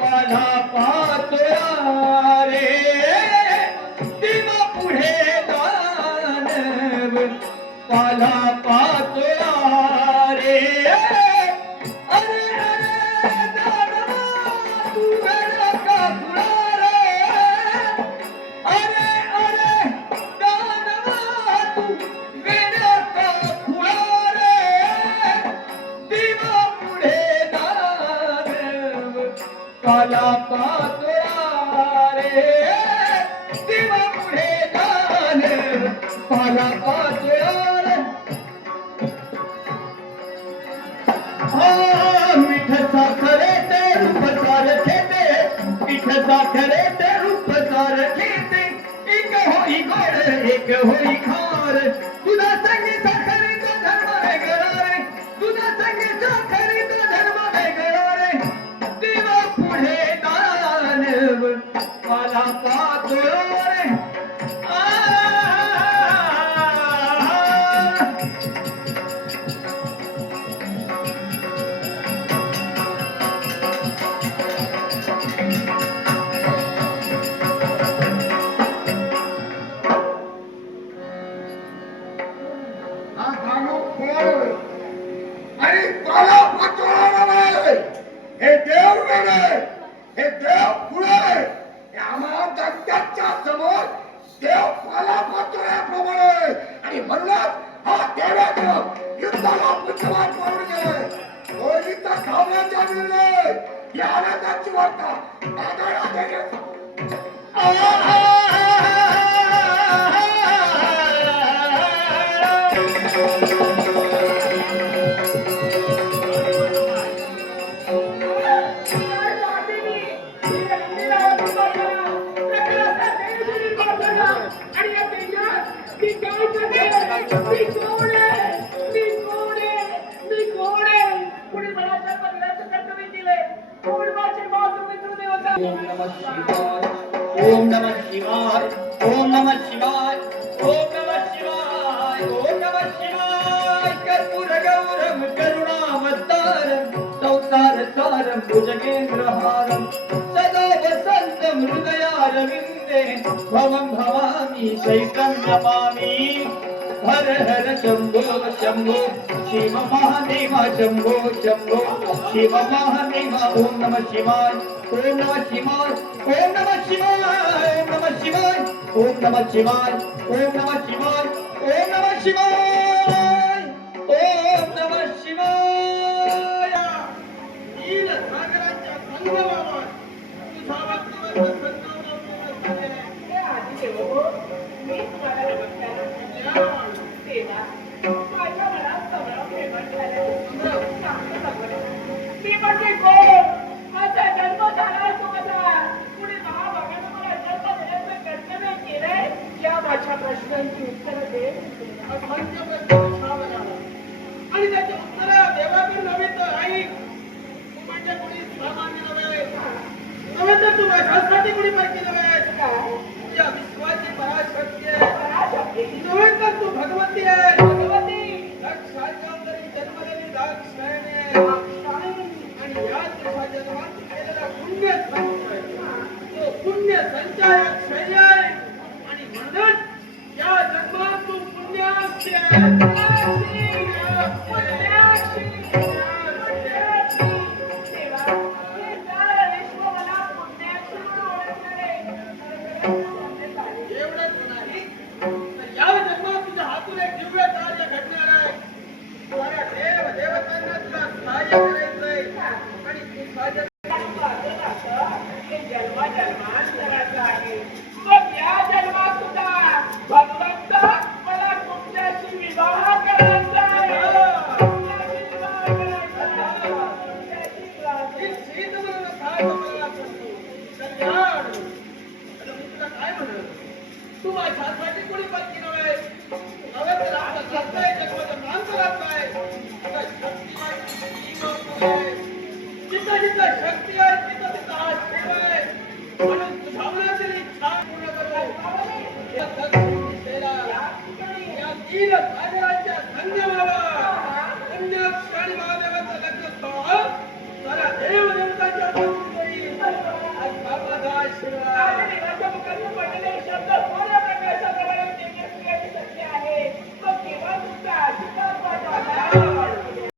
पाला पातोया रे दिवा पुढे दानव पाला पातोया रे अरे अरे दानवा तू वेडा का खुळा रे अरे अरे दानवा तू वेडा का खुळा रे दिवा पुढे दानव पाला पातोया रे दिवा पुढे दानव पाला पातोया रे मिठ साखरे ते रूप सारखे ते मिठ साखरे ते रूप सारखे ते एक होई गोड एक होई खार तुझा संगी साखरेचा धर्म वेगळा रे तुझा संगी साखरेचा धर्म वेगळा रे दिवा पुढे दानव पाला पातोया रे आणि पाला पातोळा नव्हे, हे देव नव्हे, हे देव पुढे हे आम्हाला दत्ताच्या समोर देव पाला पातोळ्याप्रमाणे आणि म्हणूनच हा देवाचं युद्धाला पुष्कळात पडून गेले होळीचा खावण्याचा निर्णय या आनंदाची वार्ता दादाला देण्याचा ओम नमः शिवाय ओम नमः शिवाय ओम नमः शिवाय ओम नमः शिवाय कर्पूर गौरम करुणावतारम संसार सारम भुजगेन्द्रहारम सदा वसन्तं हृदयारविन्दे भवं भवामि शैतं नमामि हर हर शंभो शंभो शिव महादेव शंभो शंभो शिव महादेव ओम नमः शिवाय ओम नमः शिवाय ओम नमः शिवाय ओम नमः शिवाय ओम नमः शिवाय ओम नमः शिवाय ओम नमः शिवाय ओम नमः शिवाय नील सागराच्या संगमावर तुझा वक्तव्य प्रश्नांची उत्तर दे आणि त्याची उत्तर देवाकडे नव्हे तर आई तू म्हणजे कुणी सामान्य नव्हे तर तू माझ्यासाठी कुणी पैकी नव्हे तुझ्या विश्वाची पराशक्ती आहे नव्हे तर तू भगवती आहे साक्षात जन्मलेली दाक्षायणी आणि या तुझ्या जन्मात केलेला पुण्य संचय तो पुण्य संचय क्षय आहे आणि म्हणून या जन्मात तू पुण्याची या तीन सागराच्या संगमावर